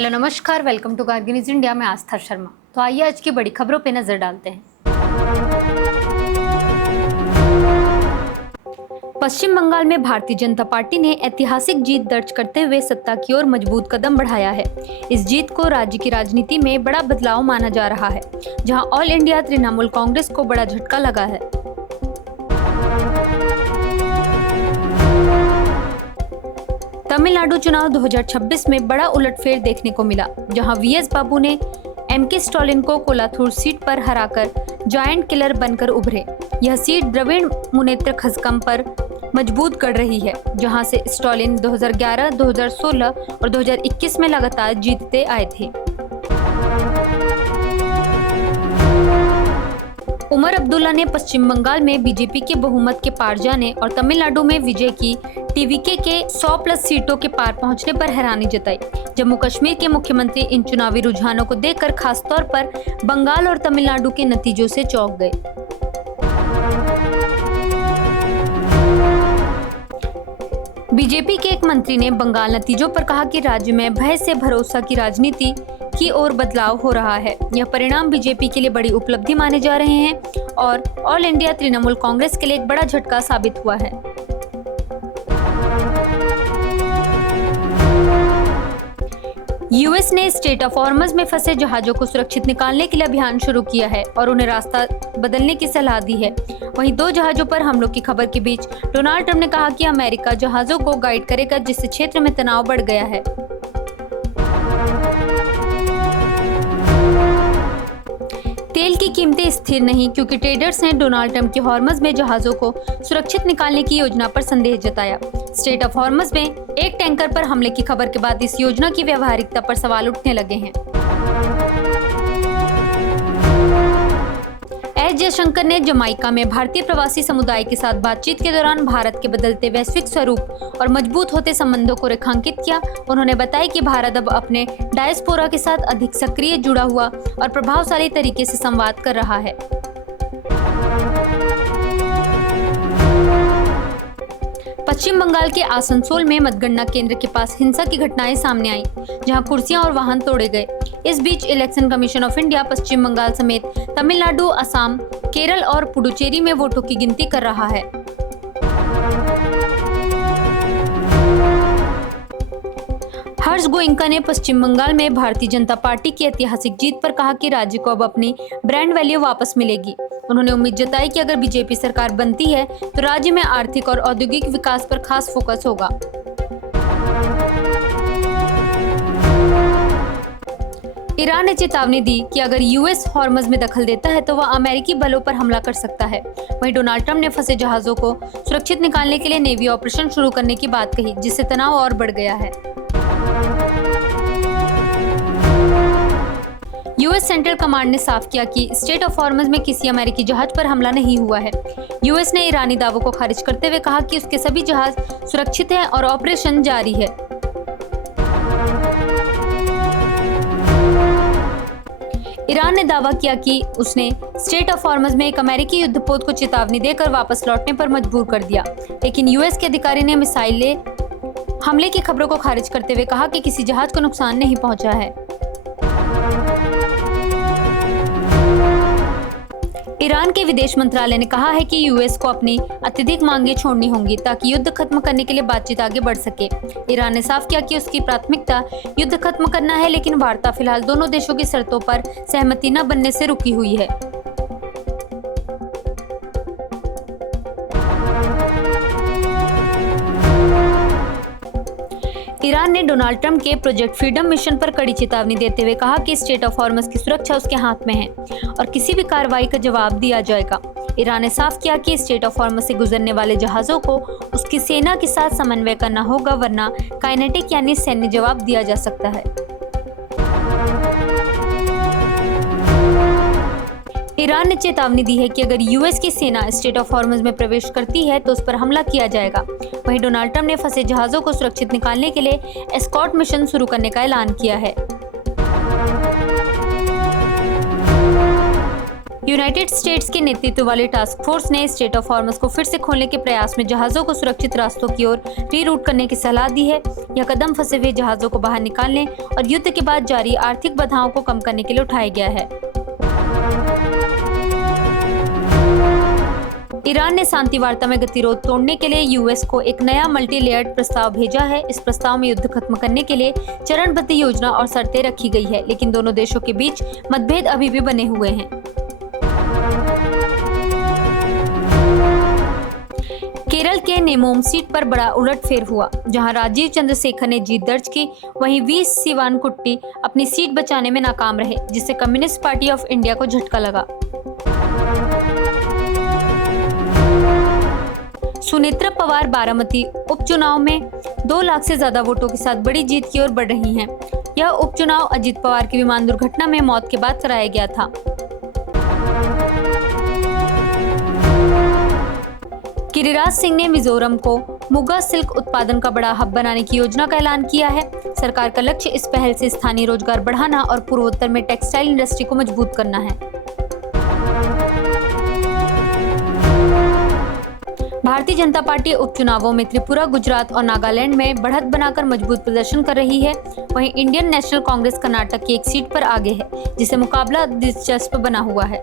Hello नमस्कार, welcome to Kargil news India में आस्था शर्मा। तो आइए आज की बड़ी खबरों पे नजर डालते हैं। पश्चिम बंगाल में भारतीय जनता पार्टी ने ऐतिहासिक जीत दर्ज करते हुए सत्ता की ओर मजबूत कदम बढ़ाया है। इस जीत को राज्य की राजनीति में बड़ा बदलाव माना जा रहा है, जहां ऑल इंडिया तृणमूल कांग्रेस को बड़ा झटका लगा है। तमिलनाडु चुनाव 2026 में बड़ा उलटफेर देखने को मिला, जहां वीएस बाबू ने एमके स्टालिन को कोलाथूर सीट पर हराकर जायंट किलर बनकर उभरे। यह सीट द्रविड़ मुनेत्र खजकम पर मजबूत गढ़ रही है, जहां से स्टालिन 2011, 2016 और 2021 में लगातार जीतते आए थे। उमर अब्दुल्ला ने पश्चिम बंगाल में बीजेपी के बहुमत के पार जाने और तमिलनाडु में विजय की टीवीके के 100+ सीटों के पार पहुंचने पर हैरानी जताई। जम्मू कश्मीर के मुख्यमंत्री इन चुनावी रुझानों को देखकर खासतौर पर बंगाल और तमिलनाडु के नतीजों से चौंक गए। बीजेपी के एक मंत्री ने बंगाल नतीजों पर कहा कि राज्य में भय से भरोसा की राजनीति की ओर बदलाव हो रहा है। यह परिणाम बीजेपी के लिए बड़ी उपलब्धि माने जा रहे हैं और ऑल इंडिया तृणमूल कांग्रेस के लिए एक बड़ा झटका साबित हुआ है। यूएस ने स्ट्रेट ऑफ हॉर्मज में फंसे जहाजों को सुरक्षित निकालने के लिए अभियान शुरू किया है और उन्हें रास्ता बदलने की सलाह दी है। वहीं 2 जहाजों पर हमलों की खबर के बीच डोनाल्ड ट्रंप ने कहा कि अमेरिका जहाजों को गाइड करेगा, जिससे क्षेत्र में तनाव बढ़ गया है। तेल की कीमतें स्थिर नहीं, क्योंकि ट्रेडर्स ने डोनाल्ड ट्रंप के हॉर्मज में जहाजों को सुरक्षित निकालने की योजना पर संदेह जताया। स्ट्रेट ऑफ हॉर्मज में एक टैंकर पर हमले की खबर के बाद इस योजना की व्यावहारिकता पर सवाल उठने लगे हैं। एस जयशंकर ने जमाइका में भारतीय प्रवासी समुदाय के साथ बातचीत के दौरान भारत के बदलते वैश्विक स्वरूप और मजबूत होते संबंधों को रेखांकित किया। उन्होंने बताया कि भारत अब अपने डायस्पोरा के साथ अधिक सक्रिय, जुड़ा हुआ और प्रभावशाली तरीके से संवाद कर रहा है। पश्चिम बंगाल के आसनसोल में मतगणना केंद्र के पास हिंसा की घटनाएं सामने आई, जहां कुर्सियां और वाहन तोड़े गए। इस बीच इलेक्शन कमीशन ऑफ इंडिया पश्चिम बंगाल समेत तमिलनाडु, असम, केरल और पुडुचेरी में वोटों की गिनती कर रहा है। हर्ष गोइंका ने पश्चिम बंगाल में भारतीय जनता पार्टी की ऐतिहासिक जीत पर कहा कि राज्य को अब अपनी ब्रांड वैल्यू वापस मिलेगी। उन्होंने उम्मीद जताई कि अगर बीजेपी सरकार बनती है तो राज्य में आर्थिक और औद्योगिक विकास पर खास फोकस होगा। ईरान ने चेतावनी दी कि अगर यूएस हॉर्मज में दखल देता है तो वह अमेरिकी बलों पर हमला कर सकता है। वहीं डोनाल्ड ट्रंप ने फंसे जहाजों को सुरक्षित निकालने के लिए नेवी ऑपरेशन शुरू करने की बात कही, जिससे तनाव और बढ़ गया है। यूएस सेंट्रल कमांड ने साफ किया कि स्ट्रेट ऑफ हॉर्मज में किसी अमेरिकी जहाज पर हमला नहीं हुआ है। यूएस ने ईरानी दावों को खारिज करते हुए कहा कि उसके सभी जहाज सुरक्षित हैं और ऑपरेशन जारी है। ईरान ने दावा किया कि उसने स्ट्रेट ऑफ हॉर्मज में एक अमेरिकी युद्धपोत को चेतावनी देकर वापस लौटने पर मजबूर कर दिया, लेकिन यूएस के अधिकारी ने मिसाइल हमले की खबरों को खारिज करते हुए कहा कि किसी जहाज को नुकसान नहीं पहुंचा है। ईरान के विदेश मंत्रालय ने कहा है कि यूएस को अपनी अत्यधिक मांगें छोड़नी होंगी ताकि युद्ध खत्म करने के लिए बातचीत आगे बढ़ सके। ईरान ने साफ किया कि उसकी प्राथमिकता युद्ध खत्म करना है, लेकिन वार्ता फिलहाल दोनों देशों की शर्तों पर सहमति न बनने से रुकी हुई है। ईरान ने डोनाल्ड ट्रंप के प्रोजेक्ट फ्रीडम मिशन पर कड़ी चेतावनी देते हुए कहा कि स्ट्रेट ऑफ हॉर्मज की सुरक्षा उसके हाथ में है और किसी भी कार्रवाई का जवाब दिया जाएगा। ईरान ने साफ किया कि स्ट्रेट ऑफ हॉर्मज से गुजरने वाले जहाजों को उसकी सेना के साथ समन्वय करना होगा, वरना काइनेटिक यानी सैन्य जवाब दिया जा सकता है। ईरान ने चेतावनी दी है कि अगर यूएस की सेना स्ट्रेट ऑफ हॉर्मज में प्रवेश करती है तो उस पर हमला किया जाएगा। वहीं डोनाल्ड ट्रंप ने फंसे जहाजों को सुरक्षित निकालने के लिए एस्कॉर्ट मिशन शुरू करने का ऐलान किया है। यूनाइटेड स्टेट्स के नेतृत्व वाली टास्क फोर्स ने स्ट्रेट ऑफ हॉर्मस को फिर से खोलने के प्रयास में जहाजों को सुरक्षित रास्तों की ओर रीरूट करने की सलाह दी है। यह कदम फंसे हुए जहाजों को बाहर निकालने और युद्ध के बाद जारी आर्थिक बाधाओं को कम करने के लिए उठाया गया है। ईरान ने शांति वार्ता में गतिरोध तोड़ने के लिए यूएस को एक नया मल्टी लेयर्ड प्रस्ताव भेजा है। इस प्रस्ताव में युद्ध खत्म करने के लिए चरणबद्ध योजना और शर्तें रखी गई है, लेकिन दोनों देशों के बीच मतभेद अभी भी बने हुए हैं। केरल के नेमोम सीट पर बड़ा उलटफेर हुआ, जहां राजीव चंद्रशेखर ने जीत दर्ज की। वहीं वी शिवानकुट्टी अपनी सीट बचाने में नाकाम रहे, जिससे कम्युनिस्ट पार्टी ऑफ इंडिया को झटका लगा। सुनेत्रा पवार बारामती उपचुनाव में 2 लाख से ज्यादा वोटों के साथ बड़ी जीत की ओर बढ़ रही हैं। यह उपचुनाव अजित पवार की विमान दुर्घटना में मौत के बाद कराया गया था। गिरिराज सिंह ने मिजोरम को मुगा सिल्क उत्पादन का बड़ा हब बनाने की योजना का ऐलान किया है। सरकार का लक्ष्य इस पहल से स्थानीय रोजगार बढ़ाना और पूर्वोत्तर में टेक्सटाइल इंडस्ट्री को मजबूत करना है। भारतीय जनता पार्टी उपचुनावों में त्रिपुरा, गुजरात और नागालैंड में बढ़त बनाकर मजबूत प्रदर्शन कर रही है। वहीं इंडियन नेशनल कांग्रेस कर्नाटक की एक सीट पर आगे है, जिसे मुकाबला दिलचस्प बना हुआ है।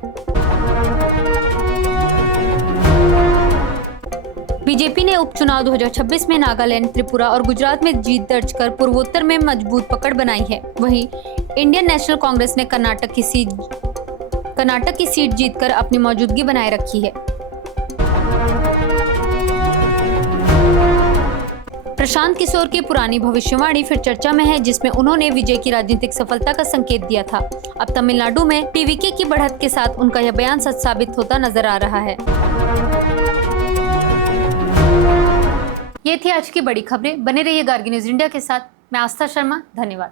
बीजेपी ने उपचुनाव 2026 में नागालैंड, त्रिपुरा और गुजरात में जीत दर्ज कर पूर्वोत्तर में मजबूत पकड़ बनाई है। वहीं इंडियन नेशनल कांग्रेस ने कर्नाटक की सीट जीतकर अपनी मौजूदगी बनाए रखी है। प्रशांत किशोर की पुरानी भविष्यवाणी फिर चर्चा में है, जिसमें उन्होंने विजय की राजनीतिक सफलता का संकेत दिया था। अब तमिलनाडु में टीवीके की बढ़त के साथ उनका यह बयान सच साबित होता नजर आ रहा है। ये थी आज की बड़ी खबरें। बने रहिए गार्गी न्यूज इंडिया के साथ। मैं आस्था शर्मा, धन्यवाद।